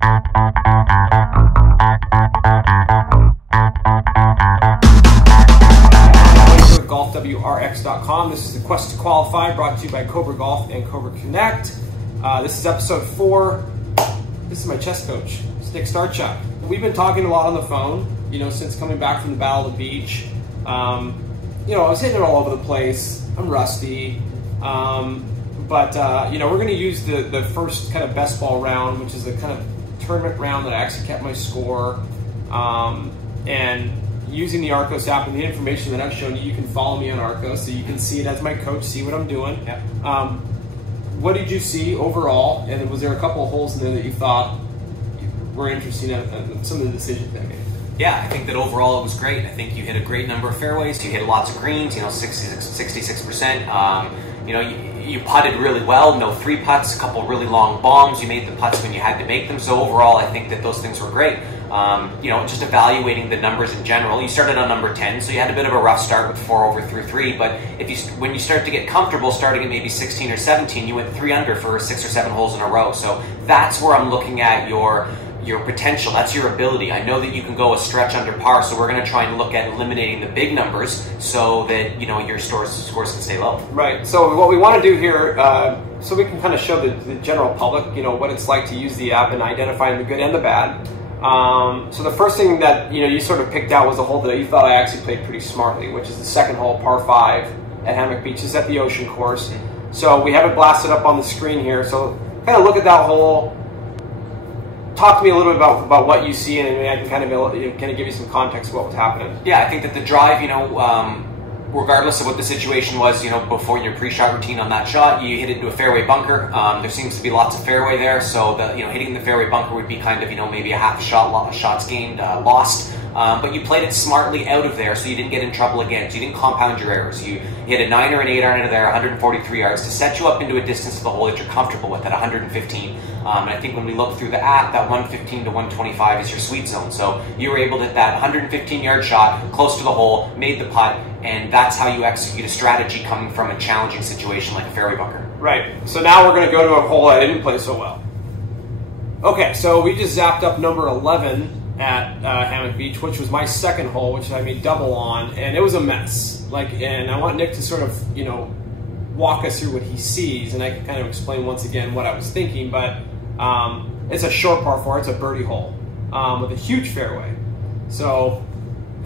GolfWRX.com. This is the Quest to Qualify, brought to you by Cobra Golf and Cobra Connect. This is episode 4. This is my chess coach, it's Nick Starchuk. We've been talking a lot on the phone, since coming back from the Battle of the Beach. I was hitting it all over the place. I'm rusty. But we're going to use the first kind of best ball round, which is the kind of tournament round that I actually kept my score. And using the Arcos app and the information that I've shown you, you can follow me on Arcos, so you can see it as my coach, see what I'm doing. Yep. What did you see overall? And was there a couple of holes in there that you thought were interesting in some of the decisions I made? Yeah, I think that overall it was great. I think you hit a great number of fairways. You hit lots of greens, 66%. You putted really well, no 3 putts, a couple really long bombs. You made the putts when you had to make them. So overall, I think that those things were great. Just evaluating the numbers in general. You started on number 10, so you had a bit of a rough start with 4 over through 3. But when you start to get comfortable, starting at maybe 16 or 17, you went 3 under for 6 or 7 holes in a row. So that's where I'm looking at your potential. That's your ability. I know that you can go a stretch under par, so we're going to try and look at eliminating the big numbers so that your scores can stay low. Right. So what we want to do here, so we can kind of show the general public, what it's like to use the app and identifying the good and the bad. So the first thing that you sort of picked out was the hole that you thought I actually played pretty smartly, which is the second hole, par 5 at Hammock Beach. It's at the Ocean Course. So we have it blasted up on the screen here. So kind of look at that hole. Talk to me a little bit about what you see, and I can kind of give you some context of what was happening. Yeah, I think that the drive, regardless of what the situation was, before your pre-shot routine on that shot, you hit it into a fairway bunker. There seems to be lots of fairway there, so hitting the fairway bunker would be kind of maybe a half a shot, shots gained, lost. But you played it smartly out of there, so you didn't get in trouble again. So you didn't compound your errors. You hit a 9 or an 8 iron into there, 143 yards to set you up into a distance of the hole that you're comfortable with at 115. And I think when we look through the app, that 115 to 125 is your sweet zone. So you were able to hit that 115-yard shot close to the hole, made the putt, and that's how you execute a strategy coming from a challenging situation like a fairway bunker. Right. So now we're going to go to a hole I didn't play so well. Okay, so we just zapped up number 11 at Hammock Beach, which was my second hole, which I made double on, and it was a mess. And I want Nick to sort of, walk us through what he sees, and I can kind of explain once again what I was thinking. But it's a short par 4, it's a birdie hole with a huge fairway. So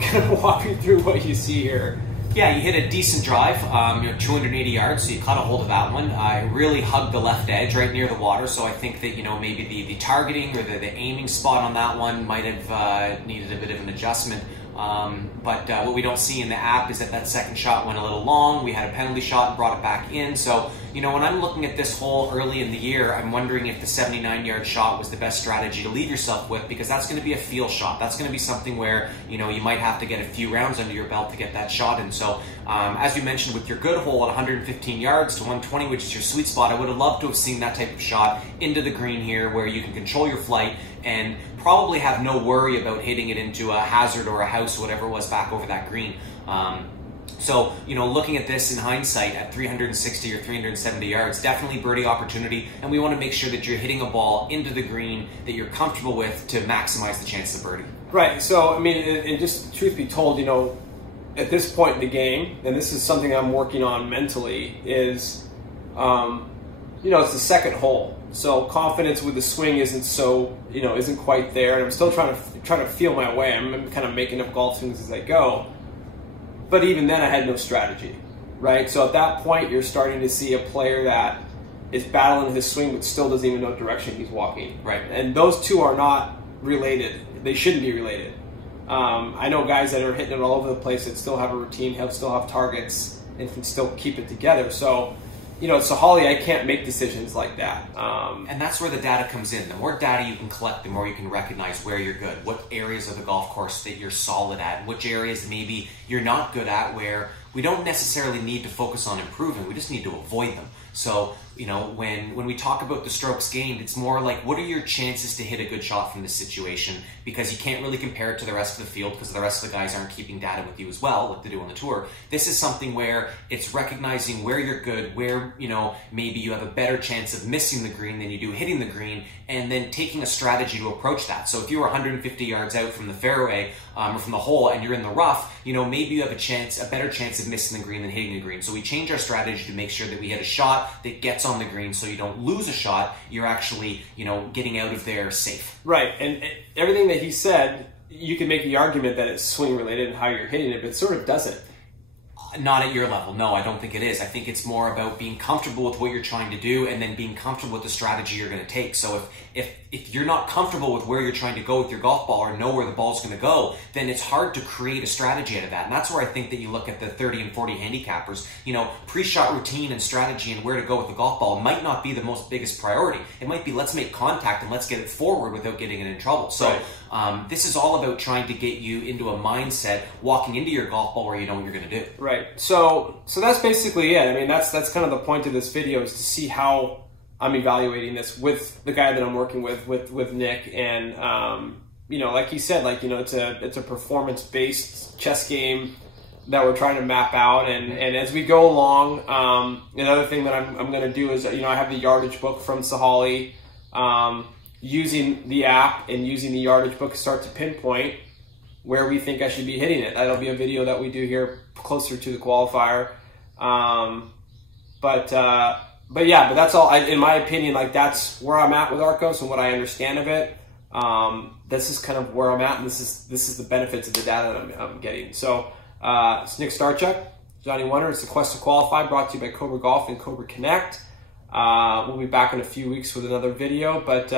kind of walk me through what you see here. Yeah, you hit a decent drive, 280 yards, so you caught a hold of that one. I really hugged the left edge right near the water, so I think that, maybe the targeting or the aiming spot on that one might have needed a bit of an adjustment. But what we don't see in the app is that second shot went a little long. We had a penalty shot and brought it back in. So, when I'm looking at this hole early in the year, I'm wondering if the 79-yard shot was the best strategy to leave yourself with, because that's going to be a feel shot. That's going to be something where, you might have to get a few rounds under your belt to get that shot in. So, as you mentioned, with your good hole at 115 yards to 120, which is your sweet spot, I would have loved to have seen that type of shot into the green here where you can control your flight and probably have no worry about hitting it into a hazard or a house, whatever it was, back over that green. So, looking at this in hindsight at 360 or 370 yards, definitely birdie opportunity, and we want to make sure that you're hitting a ball into the green that you're comfortable with to maximize the chance of birdie. Right, so, and just truth be told, at this point in the game, and this is something I'm working on mentally, is, it's the second hole. So confidence with the swing isn't quite there, and I'm still trying to feel my way. I'm kind of making up golf swings as I go. But even then, I had no strategy, right? So at that point, you're starting to see a player that is battling his swing but still doesn't even know what direction he's walking. Right. And those two are not related. They shouldn't be related. I know guys that are hitting it all over the place that still have a routine, still have targets, and can still keep it together. So, so Holly, I can't make decisions like that. And that's where the data comes in. The more data you can collect, the more you can recognize where you're good, what areas of the golf course that you're solid at, and which areas maybe you're not good at, where we don't necessarily need to focus on improving, we just need to avoid them. So, you know, when we talk about the strokes gained, it's more like, what are your chances to hit a good shot from this situation? Because you can't really compare it to the rest of the field because the rest of the guys aren't keeping data with you as well, like they do on the tour. This is something where it's recognizing where you're good, where, you know, maybe you have a better chance of missing the green than you do hitting the green, and then taking a strategy to approach that. So if you were 150 yards out from the fairway or from the hole and you're in the rough, you know, maybe you have a better chance of missing the green than hitting the green. So we change our strategy to make sure that we hit a shot that gets on the green, so you don't lose a shot. You're actually, you know, getting out of there safe. Right, and everything that he said, you can make the argument that it's swing related and how you're hitting it, but it sort of doesn't. Not at your level. No, I don't think it is. I think it's more about being comfortable with what you're trying to do and then being comfortable with the strategy you're going to take. So if you're not comfortable with where you're trying to go with your golf ball or know where the ball's going to go, then it's hard to create a strategy out of that. And that's where I think that you look at the 30 and 40 handicappers. You know, pre-shot routine and strategy and where to go with the golf ball might not be the most biggest priority. It might be, let's make contact and let's get it forward without getting it in trouble. So this is all about trying to get you into a mindset walking into your golf ball where you know what you're going to do. Right. So that's basically it. I mean, that's kind of the point of this video, is to see how I'm evaluating this with the guy that I'm working with Nick. And you know, like he said, like, you know, it's a performance-based chess game that we're trying to map out. And as we go along, another thing that I'm going to do is, you know, I have the yardage book from Sahali, using the app and using the yardage book to start to pinpoint where we think I should be hitting it. That'll be a video that we do here closer to the qualifier. But that's all. In my opinion, like, that's where I'm at with Arccos and what I understand of it. This is kind of where I'm at, and this is the benefits of the data that I'm getting. So it's Nick Starchuk, Johnny Wonder. It's the Quest to Qualify, brought to you by Cobra Golf and Cobra Connect. We'll be back in a few weeks with another video, but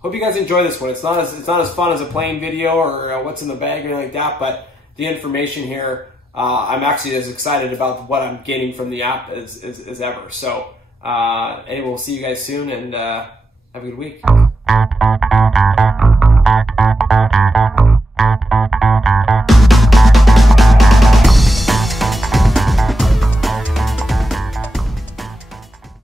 hope you guys enjoy this one. It's not as fun as a playing video or what's in the bag or anything like that, but the information here, I'm actually as excited about what I'm getting from the app as ever. So anyway, we'll see you guys soon, and have a good week.